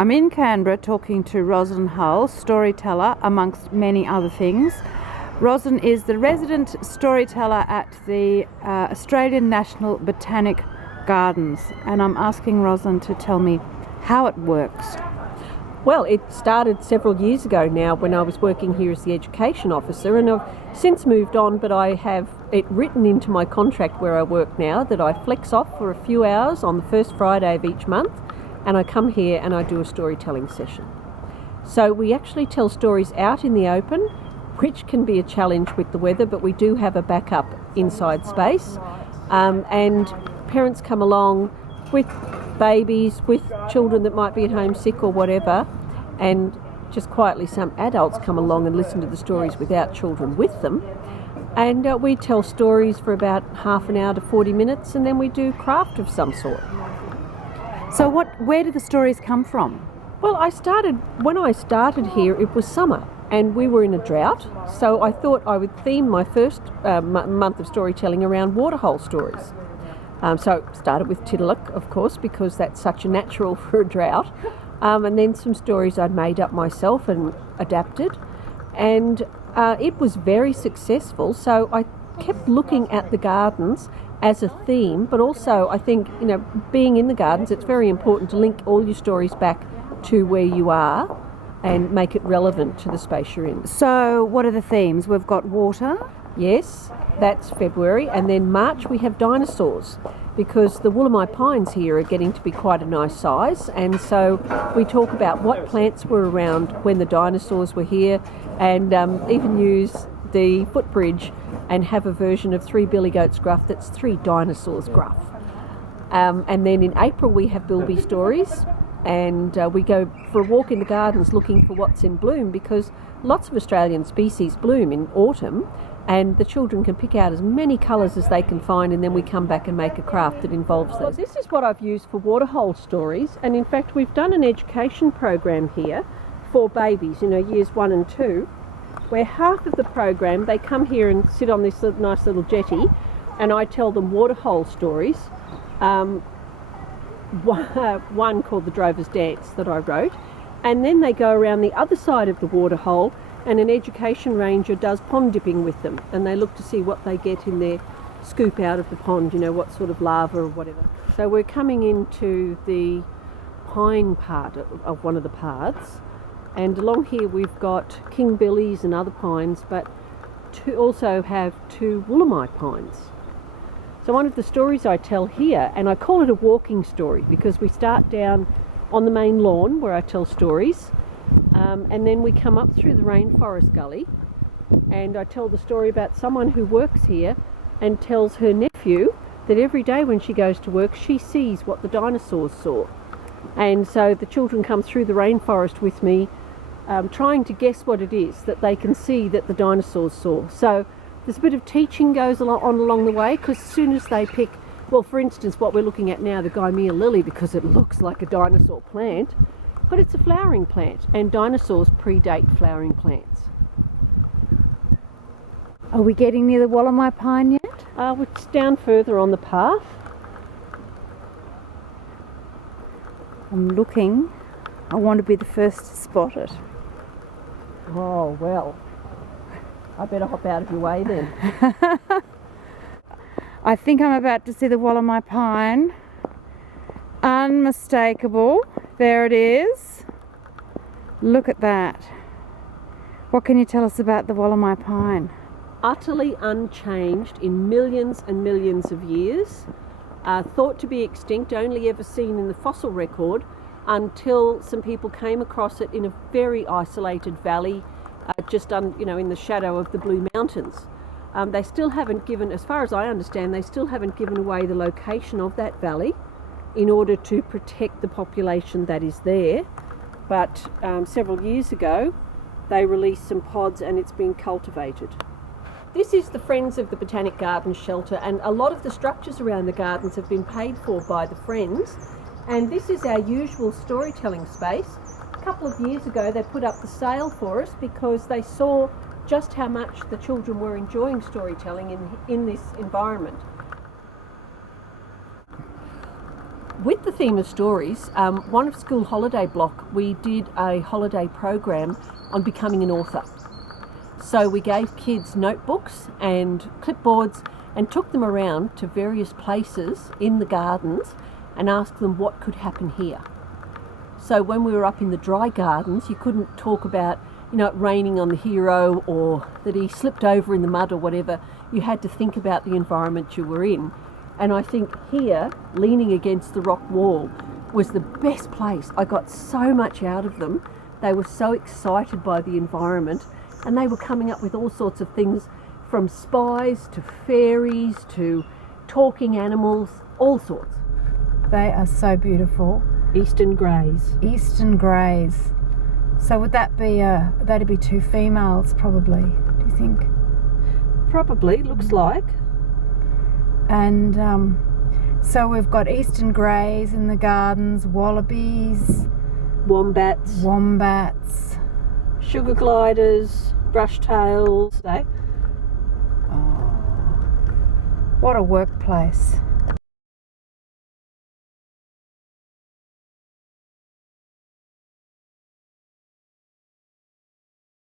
I'm in Canberra talking to Roslyn Hull, storyteller, amongst many other things. Roslyn is the resident storyteller at the Australian National Botanic Gardens, and I'm asking Roslyn to tell me how it works. Well, it started several years ago now when I was working here as the education officer, and I've since moved on, but I have it written into my contract where I work now that I flex off for a few hours on the first Friday of each month, and I come here and I do a storytelling session. So we actually tell stories out in the open, which can be a challenge with the weather, but we do have a backup inside space, and parents come along with babies, with children that might be at home sick or whatever, and just quietly some adults come along and listen to the stories without children with them, and we tell stories for about half an hour to 40 minutes, and then we do craft of some sort. So where do the stories come from? Well, when I started here, it was summer and we were in a drought, so I thought I would theme my first month of storytelling around waterhole stories. So started with Tiddalik, of course, because that's such a natural for a drought, and then some stories I'd made up myself and adapted, and it was very successful. So I kept looking at the gardens as a theme, but also I think, being in the gardens, it's very important to link all your stories back to where you are and make it relevant to the space you're in. So what are the themes? We've got water. Yes, that's February, and then March we have dinosaurs, because the Wollemi pines here are getting to be quite a nice size, and so we talk about what plants were around when the dinosaurs were here, and even use the footbridge and have a version of 3 billy goats gruff that's 3 dinosaurs gruff. And then in April we have bilby stories, and we go for a walk in the gardens looking for what's in bloom, because lots of Australian species bloom in autumn, and the children can pick out as many colours as they can find, and then we come back and make a craft that involves those. This is what I've used for waterhole stories, and in fact we've done an education program here for babies, years 1 and 2, where half of the program they come here and sit on this nice little jetty, and I tell them waterhole stories. One called The Drover's Dance that I wrote, and then they go around the other side of the waterhole, and an education ranger does pond dipping with them, and they look to see what they get in their scoop out of the pond, what sort of larva or whatever. So we're coming into the pine part of one of the paths, and along here we've got king billies and other pines, but also have 2 Wollemi pines. So one of the stories I tell here, and I call it a walking story because we start down on the main lawn where I tell stories, and then we come up through the rainforest gully, and I tell the story about someone who works here and tells her nephew that every day when she goes to work she sees what the dinosaurs saw. And so the children come through the rainforest with me, trying to guess what it is that they can see that the dinosaurs saw. So there's a bit of teaching goes along the way, because as soon as they pick, well, for instance, what we're looking at now, the Gymea lily, because it looks like a dinosaur plant, but it's a flowering plant, and dinosaurs predate flowering plants. Are we getting near the Wollemi pine yet? It's down further on the path. I'm looking. I want to be the first to spot it. Oh, well, I better hop out of your way then. I think I'm about to see the Wollemi pine. Unmistakable. There it is. Look at that. What can you tell us about the Wollemi pine? Utterly unchanged in millions and millions of years. Thought to be extinct, only ever seen in the fossil record, until some people came across it in a very isolated valley, in the shadow of the Blue Mountains. They still haven't given, as far as I understand, they still haven't given away the location of that valley in order to protect the population that is there. But several years ago, they released some pods and it's been cultivated. This is the Friends of the Botanic Gardens shelter, and a lot of the structures around the gardens have been paid for by the Friends. And this is our usual storytelling space. A couple of years ago they put up the sale for us because they saw just how much the children were enjoying storytelling in this environment. With the theme of stories, one of school holiday block, we did a holiday program on becoming an author. So we gave kids notebooks and clipboards and took them around to various places in the gardens and asked them what could happen here. So when we were up in the dry gardens, you couldn't talk about, it raining on the hero or that he slipped over in the mud or whatever. You had to think about the environment you were in. And I think here, leaning against the rock wall, was the best place. I got so much out of them. They were so excited by the environment, and they were coming up with all sorts of things, from spies to fairies to talking animals, all sorts. They are so beautiful. Eastern greys. Eastern greys. So would that'd be 2 females probably, do you think? Probably, looks like. And so we've got eastern greys in the gardens, wallabies, wombats, sugar gliders, brush tails. Oh, what a workplace.